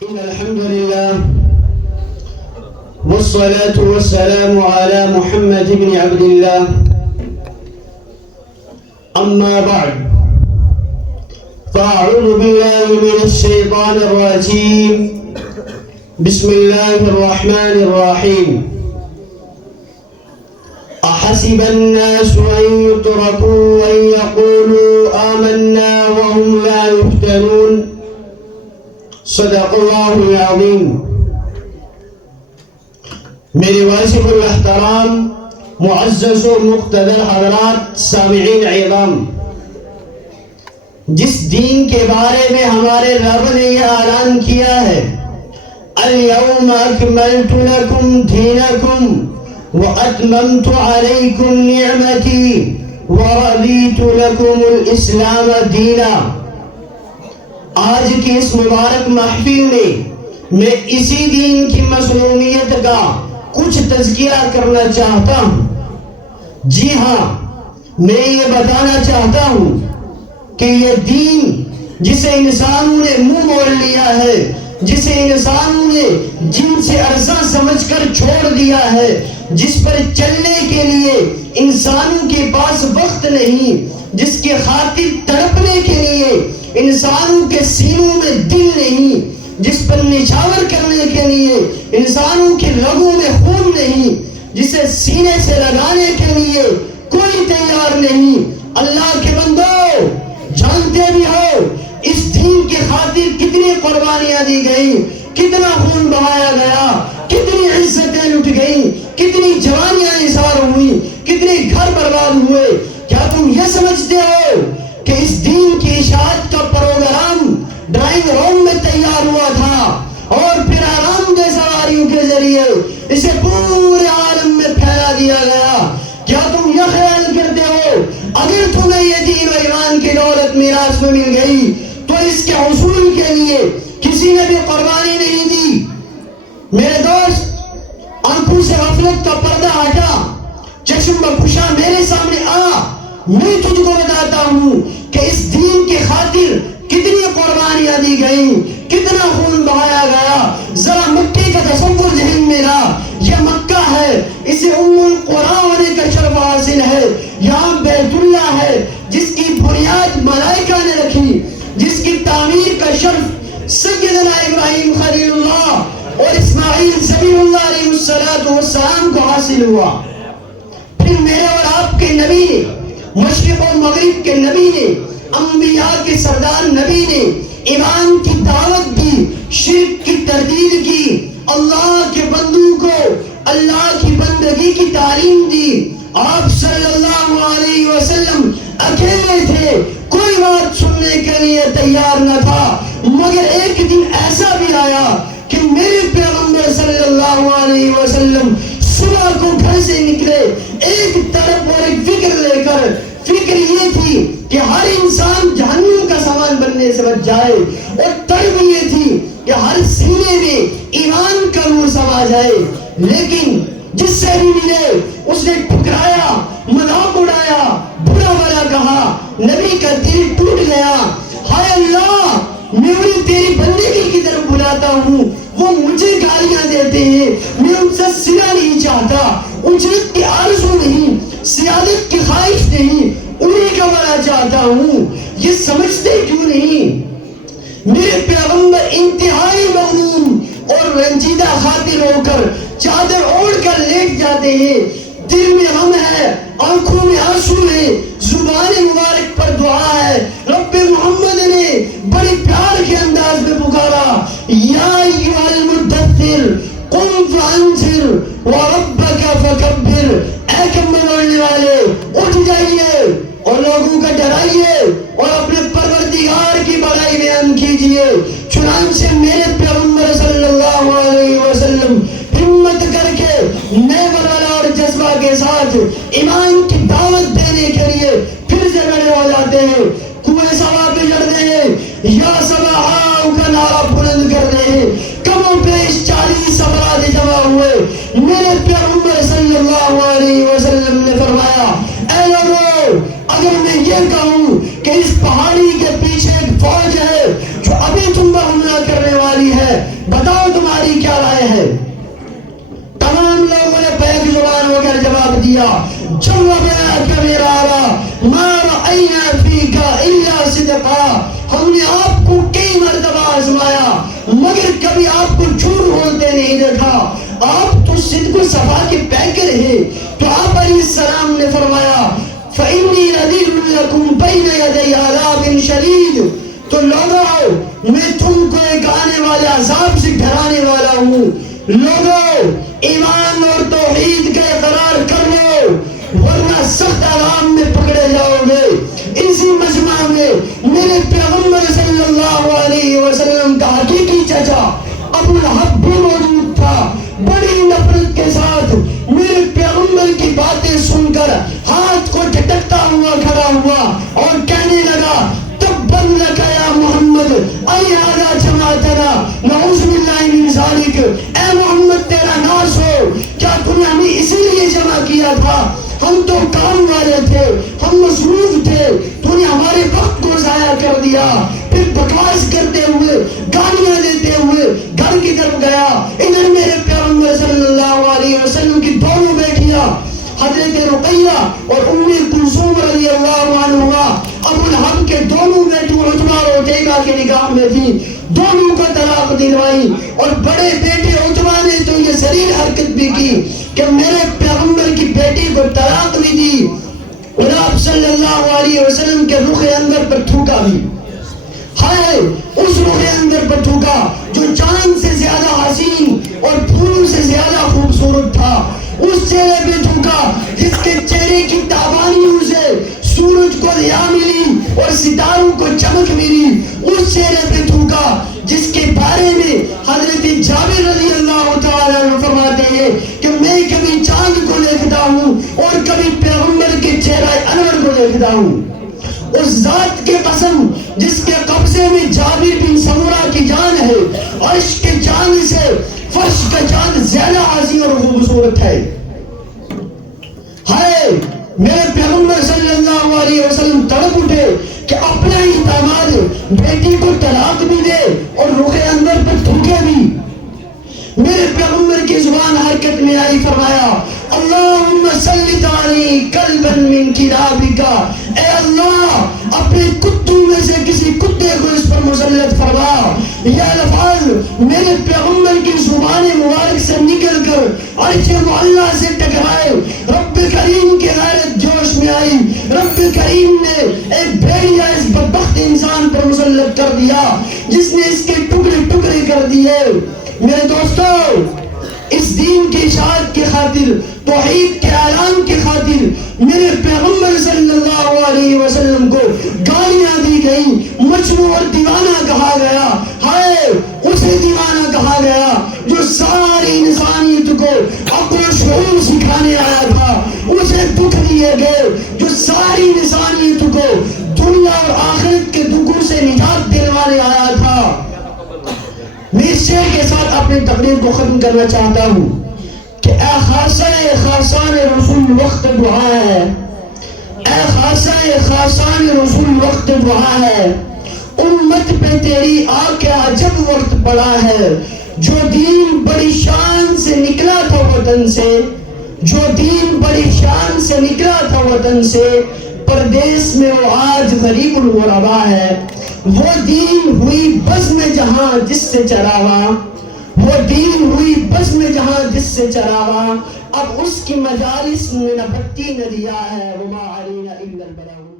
إن الحمد لله والصلاة والسلام على محمد بن عبد الله أما بعد فأعوذ بالله من الشيطان الرجيم بسم الله الرحمن الرحيم أحسب الناس أن يتركوا أن يقولوا آمنا وهم لا يفتنون صدق اللہ العظیم۔ میرے واجب الاحترام معزز و مقتدر حضرات، سامعین اعظام، جس دین کے بارے میں ہمارے رب نے یہ اعلان کیا ہے اليوم اکملت لکم دینکم واتممت علیکم نعمتی ورضیت لکم الاسلام دینا، آج کی اس مبارک محفل میں اسی دین کی مظلومیت کا کچھ تذکرہ کرنا چاہتا ہوں۔ جی ہاں، میں یہ بتانا چاہتا ہوں کہ یہ دین جسے انسانوں نے منہ موڑ لیا ہے، جسے انسانوں نے جن سے عرصہ سمجھ کر چھوڑ دیا ہے، جس پر چلنے کے لیے انسانوں کے پاس وقت نہیں، جس کے خاطر تڑپنے کے لیے انسانوں کے سینوں میں دل نہیں، جس پر نچھاور کرنے کے لیے انسانوں کے رگوں میں خون نہیں، جسے سینے سے لگانے کے لیے کوئی تیار نہیں۔ اللہ کے بندو، جانتے بھی ہو اس دین کے خاطر کتنی قربانیاں دی گئی، کتنا خون بہایا گیا، کتنی عزتیں لٹ گئیں، کتنی جوانیاں نثار ہوئی، کتنے گھر برباد ہوئے۔ کیا تم یہ سمجھتے ہو کہ اس دین کی اشاعت کا پروگرام ڈرائنگ روم میں تیار ہوا تھا اور پھر آرام دہ سواریوں کے ذریعے اسے پورے عالم میں پھیلا دیا گیا؟ کیا تم یہ خیال کرتے ہو اگر تمہیں یہ دین و ایمان کی دولت میراث میں مل گئی تو اس کے حصول کے لیے کسی نے بھی قربانی نہیں دی؟ میرے دوست، آنکھوں سے غفلت کا پردہ ہٹا، چشم بپوشا میرے سامنے آ، میں تجھ کو بتاتا ہوں کہ اس دین کے خاطر کتنی قربانیاں دی گئیں، کتنا خون بہایا گیا۔ ذرا مکے کا تصور ذہن میں لا، یہ مکہ ہے، اسے ام القرآن ہونے کا شرف حاصل ہے، یہاں بیت اللہ ہے جس کی بنیاد ملائکہ نے رکھی، جس کی تعمیر کا شرف سیدنا ابراہیم خلیل اللہ اور اسماعیل ذبیح اللہ علیہ السلام کو حاصل ہوا۔ پھر میرے اور آپ کے نبی نے، مشرق و مغرب کے نبی نے، انبیاء کے سردار نبی نے ایمان کی دعوت دی، شرک کی تردید کی، اللہ کے بندوں کو اللہ کی بندگی کی تعلیم دی۔ آپ صلی اللہ علیہ وسلم اکیلے تھے، کوئی بات سننے کے لیے تیار نہ تھا، مگر ایک دن ایسا بھی آیا کہ میرے پیغمبر صلی اللہ علیہ وسلم صبح کو گھر سے نکلے ایک طرف اور ایک فکر لے کر۔ فکر یہ تھی کہ ہر انسان جہنم کا سامان بننے سے بچ جائے، اور طلب یہ تھی کہ ہر سینے میں ایمان کا نور سما جائے۔ لیکن جس سے بھی ملے اس نے ٹھکرایا، مذاق اڑایا، برا بھلا کہا، نبی کا دل ٹوٹ گیا۔ ہائے اللہ، میں انہیں تیری بندگی کی طرف بلاتا ہوں، وہ مجھے گالیاں دیتے ہیں، میں ان سے صلہ نہیں چاہتا، اجرت کی آرزو نہیں، سیادت کی خواہش نہیں، انہیں کا بڑا چاہتا ہوں۔ یہ سمجھتے کیوں نہیں؟ میرے پیغمبر انتہائی مغموم اور رنجیدہ خاطر ہو کر چادر اوڑھ کر لیٹ جاتے ہیں، دل میں غم ہے، آنکھوں میں آنسو ہے، زبان مبارک پر دعا ہے۔ رب محمد نے بڑی پیار کے انداز میں پکارا، یا ایھا المدثر قم فانذر وربک فکبر، اے کمبل اوڑھنے والے اٹھ جائیے اور لوگوں کا ڈرائیے اور اپنے پروردگار کی بڑائی بیان کیجئے۔ چنانچہ میرے پیغمبر صلی اللہ علیہ وسلم ہمت کر کے نئے بلالا اور جذبہ کے ساتھ ایمان کی دعوت دینے کے لیے پھر سے کھڑے ہو جاتے ہیں، کنویں صفا پہ چڑھتے ہیں، یا صباحاؤ کا نعرہ بلند کرتے ہیں۔ کم و بیش 40 افراد جمع ہوئے۔ میرے پیغمبر صلی اللہ علیہ وسلم نے فرمایا، اے لوگوں، اگر میں یہ کہوں کہ اس پہاڑی کے پیچھے ایک فوج ہے جو ابھی تم پر حملہ کرنے والی بتاؤ تمہاری کیا رائے ہے؟ تمام لوگوں نے بیک زبان ہو کر جواب دیا، جوابناک میرا آقا ما رأینا فیک الا صدقا، ہم نے آپ کو کئی مرتبہ آزمایا مگر کبھی آپ کو جھوٹ بولتے نہیں دیکھا، آپ تو صدق و صفا کے پیکر ہیں۔ تو آپ علیہ السلام نے فرمایا فإنی نذیر لکم بین یدی عذاب شدید، تو لوگو میں تم کو ایک آنے والے عذاب سے ڈرانے والا ہوں، لوگو ایمان اور توحید کا اقرار کر لو ورنہ سخت عذاب میں پکڑے جاؤ گے۔ اسی مجمع میں میرے پیغمبر صلی اللہ علیہ وسلم کا حقیقی چچا ابو لہب بھی موجود تھا، بڑی نفرت کے ساتھ میرے پیغمبر کی باتیں سن کر ہاتھ کو جھٹکتا ہوا کھڑا ہوا اور کہنے لگا تبن لک یا محمد ایہذا جماعتنا نعوذ باللہ من ذالک، اے محمد تیرا ناس ہو، کیا تم نے ہمیں اسی لیے جمع کیا تھا؟ ہم تو کام والے تھے، ہم مصروف تھے، تو نے ہمارے وقت کو ضائع کر دیا۔ پھر بکواس کرتے ہوئے گالیاں دیتے ہوئے گھر کی طرف گیا۔ ادھر میرے پیغمبر صلی اللہ علیہ وسلم کی دونوں بیٹیاں حضرت رقیہ اور ام کلثوم رضی اللہ عنہما ابو لہب کے دونوں بیٹوں عتبہ اور عتیبہ کے نکاح میں تھی، دونوں کو طلاق دلوائی، اور بڑے بیٹے عتبہ نے تو یہ ذلیل حرکت بھی کی کہ میرے پیغمبر کی بیٹی کو طلاق بھی دی اور آپ صلی اللہ علیہ وسلم کے رخ اندر پر تھوکا بھی۔ ہائے اس رخ اندر پر تھوکا جو چاند سے زیادہ حسین اور پھولوں سے زیادہ خوبصورت تھا، اس چہرے پہ تھوکا جس کے چہرے کی تابانیوں سے سورج کو ضیاء ملی اور ستاروں کو چمک ملی، اس چہرے پہ تھوکا جس کے بارے میں حضرت جابر رضی اللہ تعالیٰ عنہ فرماتے ہیں کہ میں کبھی چاند کو دیکھتا ہوں اور کبھی پیغمبر کے چہرہ انور کو دیکھتا ہوں۔ اس ذات کے قسم جس کے قبضے میں جابر بن سمورہ کی جان ہے، عرش کے چاند سے فرش کا چاند زیادہ عظیم اور خوبصورت ہے۔ ہائے میرے پیغمبر صلی اللہ علیہ وسلم تڑپ اٹھے کہ اپنا ہی داماد بیٹی کو طلاق بھی دے اور رخ اندر پر تھوکے بھی۔ میرے پیغمبر کی زبان حرکت میں آئی، فرمایا اللہم سلط علی قلبا من کلابک، اے اللہ اپنے کتوں میں سے کسی کتے کو اس پر مسلط فرما۔ یہ الفاظ میرے پیغمبر کی زبان مبارک سے نکل کر عرش معلیٰ سے ٹکرائے، رب کریم کی غیرت جوش میں آئی، رب کریم نے ایک بھیڑیا اس بدبخت انسان پر مسلط کر دیا جس نے اس کے ٹکڑے ٹکڑے کر دیے۔ میرے دوستو، اس دین کی اشاعت کی خاطر، توحید کے اعلان کی خاطر میرے پیغمبر صلی اللہ علیہ وسلم کو گالیاں دی گئی، مجنون اور دیوانہ کہا گیا۔ ہائے اسے دیوانہ کہا گیا جو ساری انسانیت کو عقل و شعور سکھانے آیا تھا، اسے دکھ دیے گئے جو ساری انسانیت کو دنیا اور آخرت کے دکھوں سے نجات دلوانے آیا تھا۔ میں اس شعر کے ساتھ اپنی تقریر کو ختم کرنا چاہتا ہوں کہ اے خاصان رسول وقت دعا ہے، اے خاصان رسول وقت دعا ہے، امت پہ تیری آ کے عجب وقت پڑا ہے، جو دین بڑی شان سے نکلا تھا وطن سے، جو دین بڑی شان سے نکلا تھا وطن سے، پردیس میں وہ آج غریب الغربا ہے۔ وہ دین ہوئی بزم جہاں جس سے چراوا، وہ دین ہوئی بزم جہاں جس سے چراوا، اب اس کی مجالس میں نہ بتی نہ دیا ہے، وما علینا الا البلاغ۔